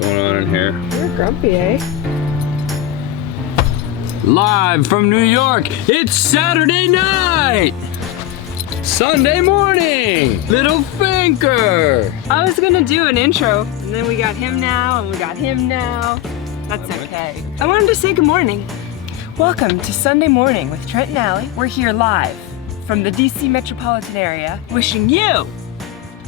going on in here? You're grumpy, eh? Live from New York, it's Saturday night! Sunday morning! Little Franker! I was gonna do an intro, and then we got him now, and we got him now. That's okay. I wanted to say good morning. Welcome to Sunday Morning with Trent Allie. We're here live from the DC metropolitan area, wishing you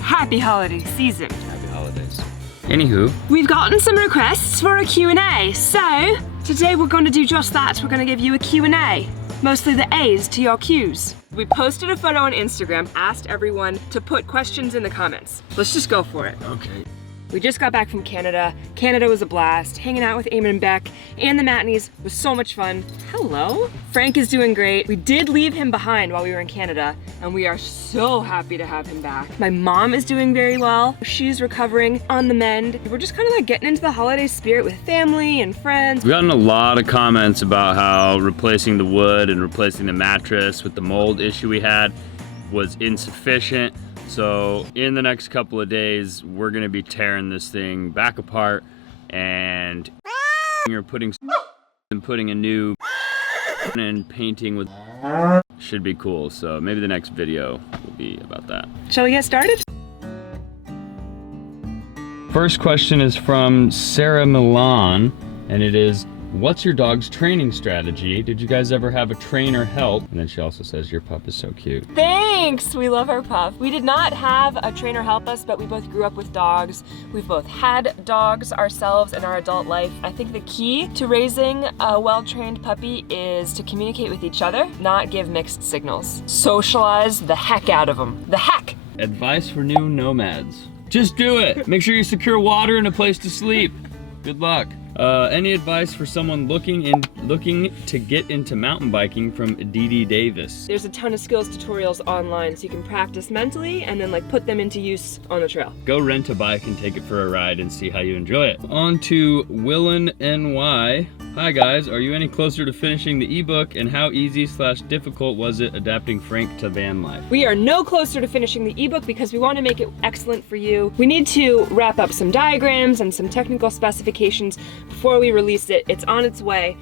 happy holiday season. Happy holidays. Anywho. We've gotten some requests for a Q&A, so today we're going to do just that. We're going to give you a Q&A, mostly the A's to your Q's. We posted a photo on Instagram, asked everyone to put questions in the comments. Let's just go for it. Okay. We just got back from Canada. Canada was a blast. Hanging out with Eamon and Beck and the Matneys was so much fun. Hello. Frank is doing great. We did leave him behind while we were in Canada, and we are so happy to have him back. My mom is doing very well. She's recovering on the mend. We're just kind of like getting into the holiday spirit with family and friends. We've gotten a lot of comments about how replacing the wood and replacing the mattress with the mold issue we had was insufficient. So in the next couple of days, we're gonna be tearing this thing back apart and you're putting a new and painting with should be cool. So maybe the next video will be about that. Shall we get started? First question is from Sarah Milan, and it is, what's your dog's training strategy? Did you guys ever have a trainer help? And then she also says, your pup is so cute. Thanks! We love our pup. We did not have a trainer help us, but we both grew up with dogs. We've both had dogs ourselves in our adult life. I think the key to raising a well-trained puppy is to communicate with each other, not give mixed signals. Socialize the heck out of them. The heck! Advice for new nomads. Just do it! Make sure you secure water and a place to sleep. Good luck. Any advice for someone looking to get into mountain biking from DD Davis? There's a ton of skills tutorials online so you can practice mentally and then like put them into use on the trail. Go rent a bike and take it for a ride and see how you enjoy it. On to Willen NY. Hi guys, are you any closer to finishing the ebook, and how easy/difficult was it adapting Frank to van life? We are no closer to finishing the ebook because we want to make it excellent for you. We need to wrap up some diagrams and some technical specifications before we release it. It's on its way.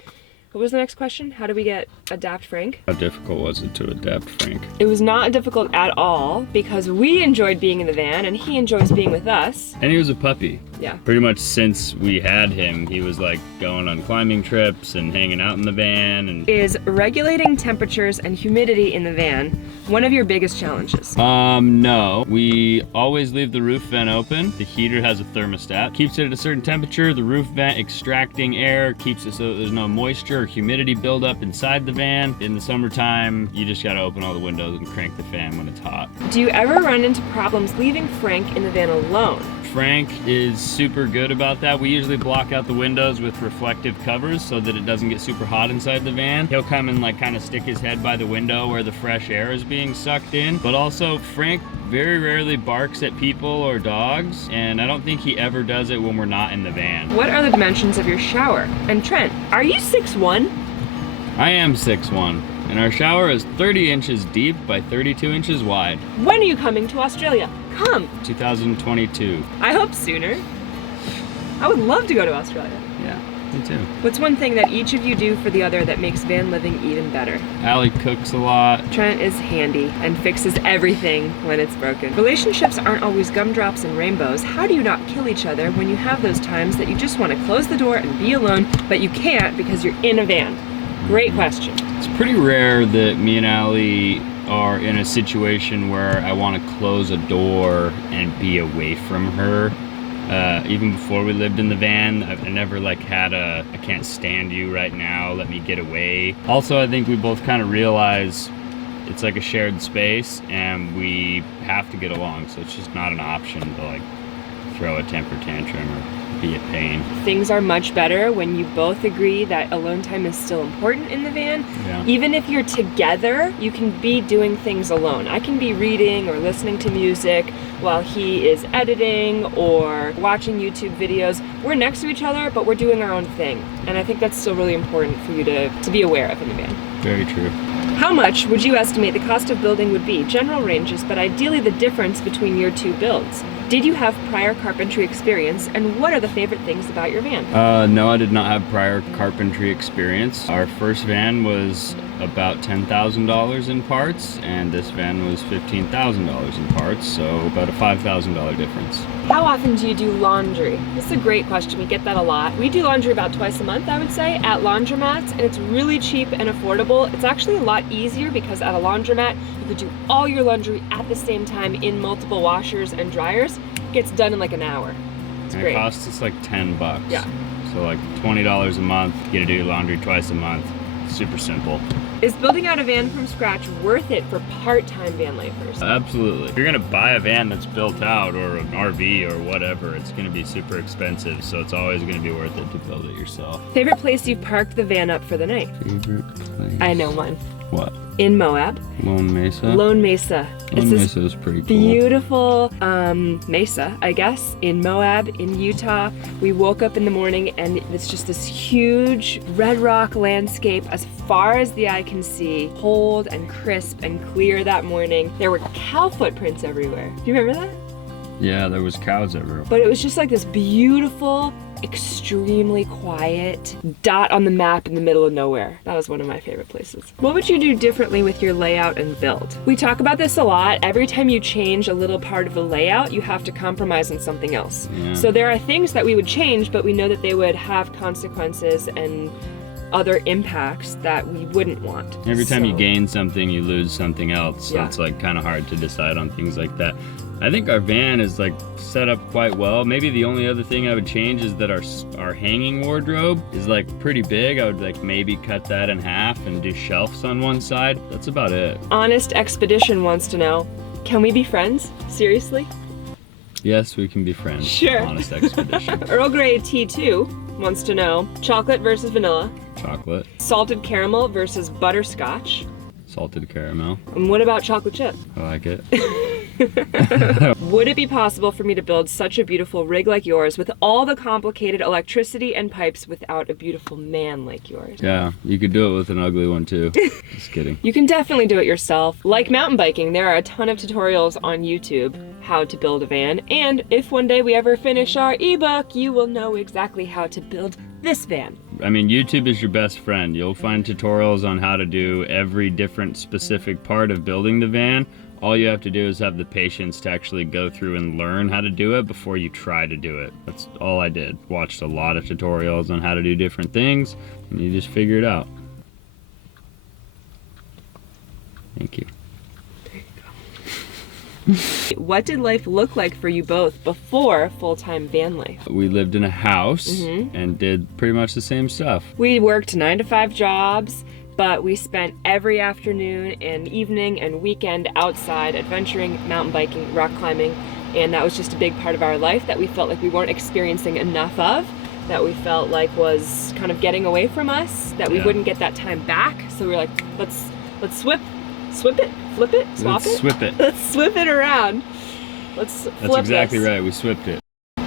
What was the next question? How do we adapt Frank? How difficult was it to adapt Frank? It was not difficult at all because we enjoyed being in the van and he enjoys being with us. And he was a puppy. Yeah. Pretty much since we had him, he was like going on climbing trips and hanging out in the van. And is regulating temperatures and humidity in the van one of your biggest challenges? No. We always leave the roof vent open. The heater has a thermostat. Keeps it at a certain temperature. The roof vent extracting air keeps it so that there's no moisture or humidity buildup inside the van. In the summertime, you just gotta open all the windows and crank the fan when it's hot. Do you ever run into problems leaving Frank in the van alone? Frank is super good about that. We usually block out the windows with reflective covers so that it doesn't get super hot inside the van. He'll come and like kind of stick his head by the window where the fresh air is being sucked in. But also Frank very rarely barks at people or dogs, and I don't think he ever does it when we're not in the van. What are the dimensions of your shower? And Trent, are you 6'1"? I am 6'1", and our shower is 30 inches deep by 32 inches wide. When are you coming to Australia? Come. 2022. I hope sooner. I would love to go to Australia. Yeah, me too. What's one thing that each of you do for the other that makes van living even better? Allie cooks a lot. Trent is handy and fixes everything when it's broken. Relationships aren't always gumdrops and rainbows. How do you not kill each other when you have those times that you just want to close the door and be alone, but you can't because you're in a van? Great question. It's pretty rare that me and Allie are in a situation where I want to close a door and be away from her. Even before we lived in the van, I never like had a, I can't stand you right now, let me get away. Also, I think we both kind of realize it's like a shared space and we have to get along, so it's just not an option to like throw a temper tantrum or be a pain. Things are much better when you both agree that alone time is still important in the van. Yeah. Even if you're together, you can be doing things alone. I can be reading or listening to music while he is editing or watching YouTube videos. We're next to each other, but we're doing our own thing. And I think that's still really important for you to be aware of in the van. Very true. How much would you estimate the cost of building would be? General ranges, but ideally the difference between your two builds. Did you have prior carpentry experience, and what are the favorite things about your van? No, I did not have prior carpentry experience. Our first van was about $10,000 in parts, and this van was $15,000 in parts, so about a $5,000 difference. How often do you do laundry? This is a great question. We get that a lot. We do laundry about twice a month, I would say, at laundromats, and it's really cheap and affordable. It's actually a lot easier because at a laundromat, you could do all your laundry at the same time in multiple washers and dryers. It gets done in like an hour. It's great. It costs us like $10. Yeah. So like $20 a month, you get to do your laundry twice a month. Super simple. Is building out a van from scratch worth it for part-time van lifers? Absolutely. If you're gonna buy a van that's built out, or an RV or whatever, it's gonna be super expensive, so it's always gonna be worth it to build it yourself. Favorite place you've parked the van up for the night? Favorite place? I know one. What? In Moab. Lone Mesa? Lone Mesa. Lone Mesa is pretty cool. Beautiful mesa, I guess, in Moab, in Utah. We woke up in the morning and it's just this huge red rock landscape as far as the eye can see, cold and crisp and clear that morning. There were cow footprints everywhere. Do you remember that? Yeah, there was cows everywhere. But it was just like this beautiful, extremely quiet dot on the map in the middle of nowhere. That was one of my favorite places. What would you do differently with your layout and build? We talk about this a lot. Every time you change a little part of the layout, you have to compromise on something else. Yeah. So there are things that we would change, but we know that they would have consequences and other impacts that we wouldn't want. Every time you gain something, you lose something else. So it's like kind of hard to decide on things like that. I think our van is like set up quite well. Maybe the only other thing I would change is that our hanging wardrobe is like pretty big. I would like maybe cut that in half and do shelves on one side. That's about it. Honest Expedition wants to know, can we be friends? Seriously? Yes, we can be friends. Sure. Honest Expedition. Earl Grey T2 wants to know, chocolate versus vanilla. Chocolate. Salted caramel versus butterscotch. Salted caramel. And what about chocolate chip? I like it. Would it be possible for me to build such a beautiful rig like yours with all the complicated electricity and pipes without a beautiful man like yours? Yeah, you could do it with an ugly one too. Just kidding. You can definitely do it yourself. Like mountain biking, there are a ton of tutorials on YouTube how to build a van, and if one day we ever finish our ebook, you will know exactly how to build this van. I mean, YouTube is your best friend. You'll find tutorials on how to do every different specific part of building the van. All you have to do is have the patience to actually go through and learn how to do it before you try to do it. That's all I did. Watched a lot of tutorials on how to do different things, and you just figure it out. Thank you. What did life look like for you both before full-time van life? We lived in a house and did pretty much the same stuff. We worked 9-to-5 jobs, but we spent every afternoon and evening and weekend outside adventuring, mountain biking, rock climbing, and that was just a big part of our life that we felt like we weren't experiencing enough of, that we felt like was kind of getting away from us, that we wouldn't get that time back. So we were like, let's swip it, flip it, swap Let's swip it. Let's swip it around. Let's flip That's exactly this. right, we swipped it.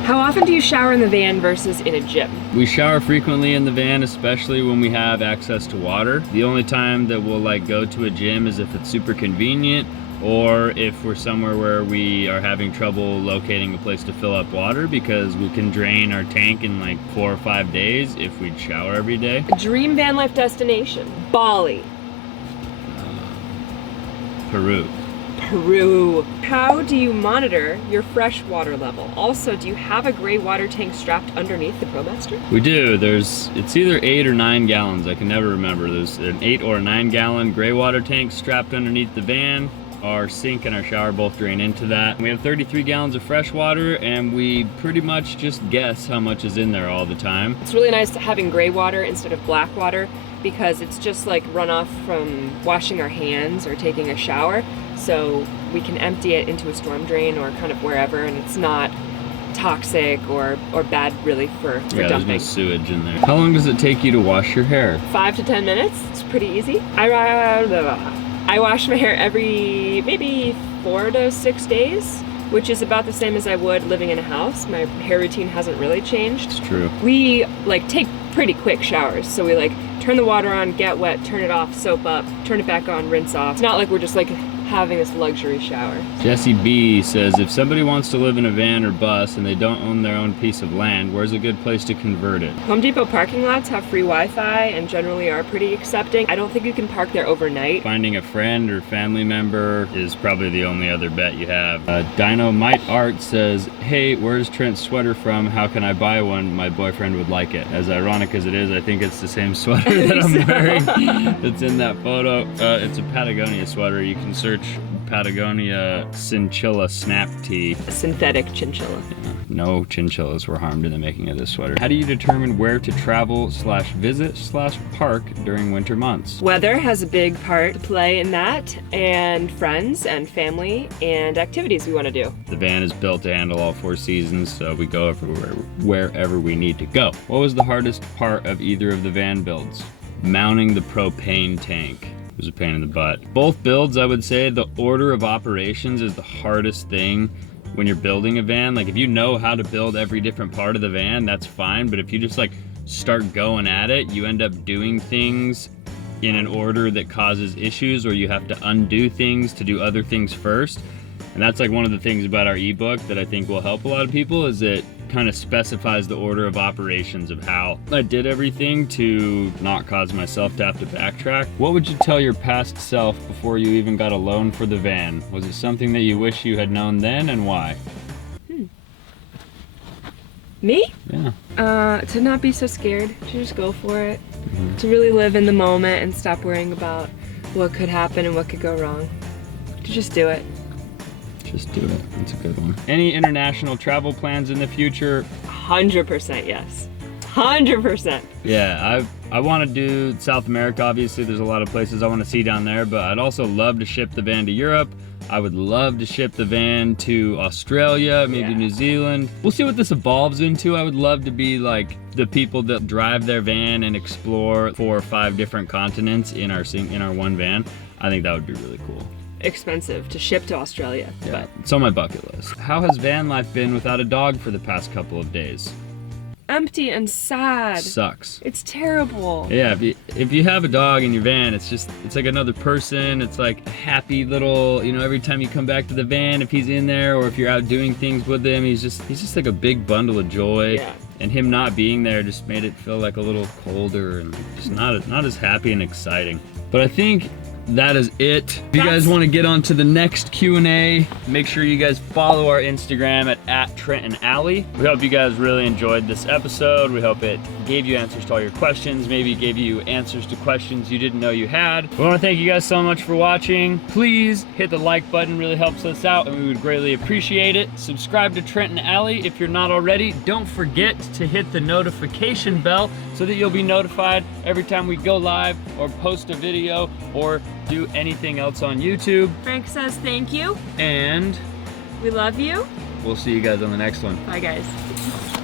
How often do you shower in the van versus in a gym? We shower frequently in the van, especially when we have access to water. The only time that we'll like go to a gym is if it's super convenient, or if we're somewhere where we are having trouble locating a place to fill up water, because we can drain our tank in like 4 or 5 days if we shower every day. Dream van life destination, Bali. Peru. Peru. How do you monitor your fresh water level? Also, do you have a gray water tank strapped underneath the ProMaster? We do. It's either 8 or 9 gallons. I can never remember. There's an 8 or 9 gallon gray water tank strapped underneath the van. Our sink and our shower both drain into that. We have 33 gallons of fresh water, and we pretty much just guess how much is in there all the time. It's really nice having gray water instead of black water, because it's just like runoff from washing our hands or taking a shower. So we can empty it into a storm drain or kind of wherever, and it's not toxic or bad really for Yeah, dumping. there's no sewage in there. How long does it take you to wash your hair? 5 to 10 minutes. It's pretty easy. I wash my hair every maybe 4 to 6 days, which is about the same as I would living in a house. My hair routine hasn't really changed. It's true. We like take pretty quick showers, so we like turn the water on, get wet, turn it off, soap up, turn it back on, rinse off. It's not like we're just like having this luxury shower. Jesse B says, if somebody wants to live in a van or bus and they don't own their own piece of land, where's a good place to convert it? Home Depot parking lots have free Wi-Fi and generally are pretty accepting. I don't think you can park there overnight. Finding a friend or family member is probably the only other bet you have. Dynamite Art says, hey, where's Trent's sweater from? How can I buy one? My boyfriend would like it. As ironic as it is, I think it's the same sweater that I'm wearing that's in that photo. It's a Patagonia sweater. You can search Patagonia Chinchilla Snap Tee. A synthetic chinchilla. No chinchillas were harmed in the making of this sweater. How do you determine where to travel / visit / park during winter months? Weather has a big part to play in that, and friends and family and activities we want to do. The van is built to handle all 4 seasons, so we go everywhere, wherever we need to go. What was the hardest part of either of the van builds? Mounting the propane tank. It was a pain in the butt. Both builds, I would say, the order of operations is the hardest thing when you're building a van. Like, if you know how to build every different part of the van, that's fine, but if you just like start going at it, you end up doing things in an order that causes issues, or you have to undo things to do other things first. And that's like one of the things about our ebook that I think will help a lot of people, is it kind of specifies the order of operations of how I did everything to not cause myself to have to backtrack. What would you tell your past self before you even got a loan for the van? Was it something that you wish you had known then, and why? Me? Yeah. To not be so scared, to just go for it. To really live in the moment and stop worrying about what could happen and what could go wrong. To just do it. Just do it. That's a good one. Any international travel plans in the future? 100% yes. 100%. Yeah, I want to do South America. Obviously, there's a lot of places I want to see down there, but I'd also love to ship the van to Europe. I would love to ship the van to Australia, maybe New Zealand. We'll see what this evolves into. I would love to be like the people that drive their van and explore 4 or 5 different continents in our one van. I think that would be really cool. Expensive to ship to Australia. Yeah, But it's on my bucket list. How has van life been without a dog for the past couple of days? empty and sad. Sucks. It's terrible. Yeah, if you have a dog in your van, it's like another person. It's like a happy little, every time you come back to the van, if he's in there or if you're out doing things with him, he's just like a big bundle of joy. Yeah. And him not being there just made it feel like a little colder and just not as happy and exciting. But I think that is it. If you guys want to get on to the next Q&A, make sure you guys follow our Instagram at Trent Allie. We hope you guys really enjoyed this episode. We hope it gave you answers to all your questions, maybe gave you answers to questions you didn't know you had. We want to thank you guys so much for watching. Please hit the like button, really helps us out and we would greatly appreciate it. Subscribe to Trent Allie if you're not already. Don't forget to hit the notification bell so that you'll be notified every time we go live or post a video or do anything else on YouTube. Frank says thank you. And we love you. We'll see you guys on the next one. Bye guys.